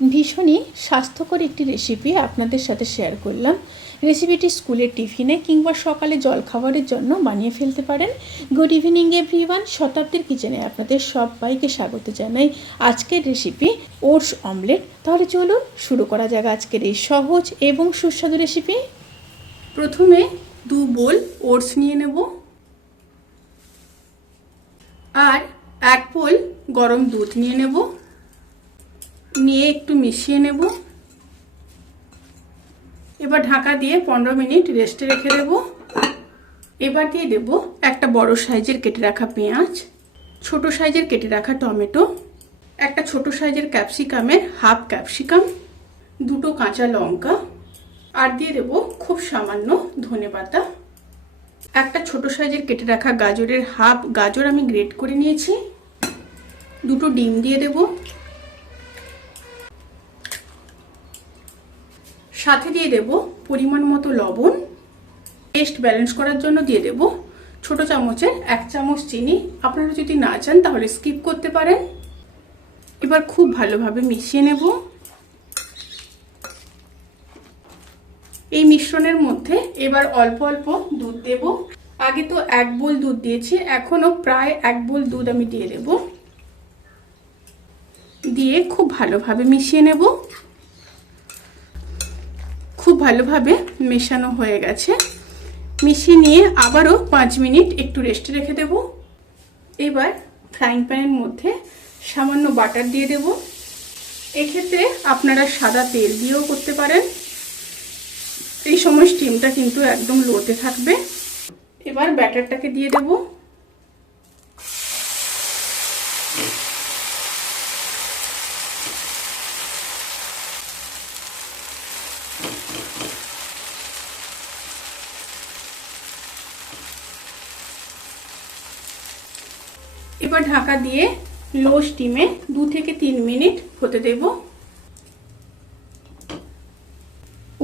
ভীষণই স্বাস্থ্যকর একটি রেসিপি আপনাদের সাথে শেয়ার করলাম। রেসিপিটি স্কুলের টিফিনে কিংবা সকালে জলখাবারের জন্য বানিয়ে ফেলতে পারেন। গুড ইভিনিং এভরিওয়ান, শতাব্দীর কিচেনে আপনাদের সবাইকে স্বাগত জানাই। আজকের রেসিপি ওটস অমলেট। তাহলে চলুন শুরু করা যাক আজকের এই সহজ এবং সুস্বাদু রেসিপি। প্রথমে 2 বোল ওটস নিয়ে নেব আর 1 বোল গরম দুধ নিয়ে নেব, নিয়ে একটু মিশিয়ে নেব। এবার ঢাকা দিয়ে 15 মিনিট রেস্টে রেখে দেব। এবার দিয়ে দেব একটা বড় সাইজের কেটে রাখা পেঁয়াজ, ছোট সাইজের কেটে রাখা টমেটো, একটা ছোট সাইজের ক্যাপসিকামের হাফ ক্যাপসিকাম, 2টো কাঁচা লঙ্কা, আর দিয়ে দেব খুব সামান্য ধনেপাতা। একটা ছোট সাইজের কেটে রাখা গাজরের হাফ গাজর আমি গ্রেট করে নিয়েছি। 2টো ডিম দিয়ে দেব, সাথে দিয়ে দেব পরিমাণ মতো লবণ। টেস্ট ব্যালেন্স করার জন্য দিয়ে দেব ছোট চামচের 1 চামচ চিনি। আপনারা যদি না চান তাহলে স্কিপ করতে পারেন। এবার খুব ভালোভাবে মিশিয়ে নেব। এই মিশ্রণের মধ্যে এবার অল্প অল্প দুধ দেব। আগে তো 1 বোল দুধ দিয়েছি, এখনো প্রায় 1 বোল দুধ আমি দিয়ে দেব। দিয়ে খুব ভালোভাবে মিশিয়ে নেব। খুব ভালোভাবে মেশানো হয়ে গেছে। মিশিয়ে নিয়ে আবারও 5 মিনিট একটু রেস্টে রেখে দেব। এবার ফ্রাইং প্যানের মধ্যে সামান্য বাটার দিয়ে দেব। এক্ষেত্রে আপনারা সাদা তেল দিয়েও করতে পারেন। এই সময় স্টিমটা কিন্তু একদম লোতে থাকবে। এবার ব্যাটারটাকে দিয়ে দেব। এবার ঢাকা দিয়ে লো স্টিমে 2 থেকে 3 মিনিট হতে দেব।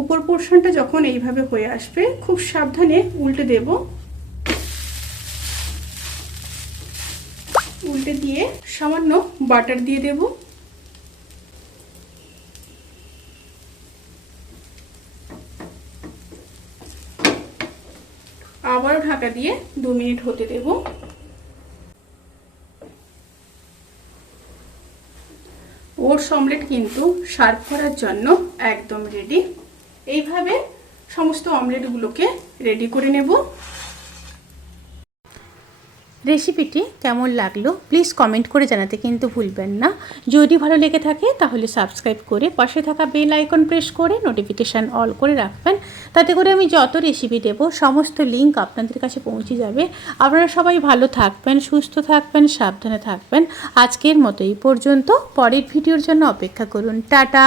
উপর পোর্শনটা যখন এইভাবে হয়ে আসবে খুব সাবধানে উল্টে দেব। উল্টে দিয়ে সামান্য বাটার দিয়ে দেব। আবার ঢাকা দিয়ে 2 মিনিট হতে দেব। ওটস অমলেট কিন্তু সার্ভ করার জন্য একদম রেডি। এইভাবে সমস্ত অমলেটগুলোকে রেডি করে নেব। রেসিপিটি কেমন লাগলো প্লিজ কমেন্ট করে জানাতে কিন্তু ভুলবেন না। যদি ভালো লেগে থাকে তাহলে সাবস্ক্রাইব করে পাশে থাকা বেল আইকন প্রেস করে নোটিফিকেশান অল করে রাখবেন। তাতে করে আমি যত রেসিপি দেব সমস্ত লিঙ্ক আপনাদের কাছে পৌঁছে যাবে। আপনারা সবাই ভালো থাকবেন, সুস্থ থাকবেন, সাবধানে থাকবেন। আজকের মতো এই পর্যন্ত। পরের ভিডিওর জন্য অপেক্ষা করুন। টাটা।